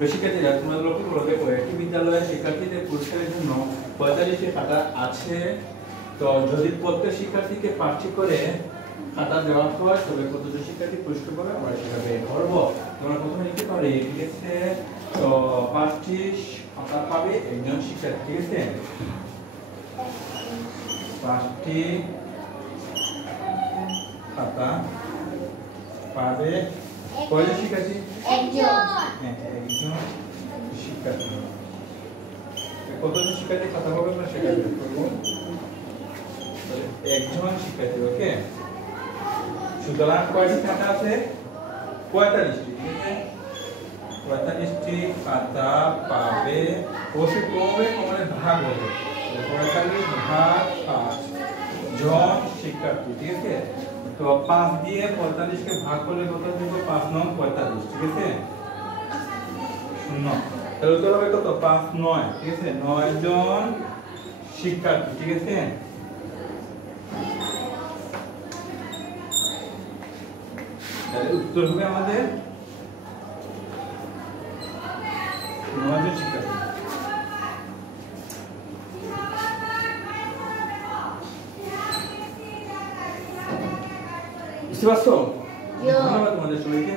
শিক্ষার্থীরা তোমরা লক্ষ্য করো, দেখো একটি বিদ্যালয়ের শিক্ষার্থীদের পুরস্কারের জন্য 45টি খাতা আছে। তো যদি প্রত্যেক শিক্ষার্থীকে 5টি করে খাতা দেওয়া হয় তবে কতজন শিক্ষার্থী পুরস্কার পাবে আমরা সেটা বের করবো। তোমরা প্রথমে লিখতে পারো, ঠিক আছে? তো 5টি খাতা পাবে একজন শিক্ষার্থী, ঠিক আছে? 5টি খাতা পাবে কয়জন শিক্ষার্থী? একজন শিক্ষার্থী। কতজন শিক্ষার্থী খাতা পাবে আমরা সেটা বের করব। একজন শিক্ষার্থী, ওকে? সুতরাং কয়টি খাতা আছে? 45টি, ঠিক আছে? 45টি খাতা পাবে। অবশ্যই কমবে, কমলে ভাগ হবে। 45 ভাগ 5 জন শিক্ষার্থী, ঠিক আছে? তো 5 দিয়ে 45 কে ভাগ করলে কত হবে? 5 9 45, ঠিক আছে? 0 তাহলে উত্তর হবে কত? 5 9, ঠিক আছে? 9 জন শিক্ষার্থী, ঠিক আছে? তাহলে উত্তর হবে আমাদের 9 জন শিক্ষার্থী। বুঝতে পারছো? ধন্যবাদ তোমাদের সবাইকে।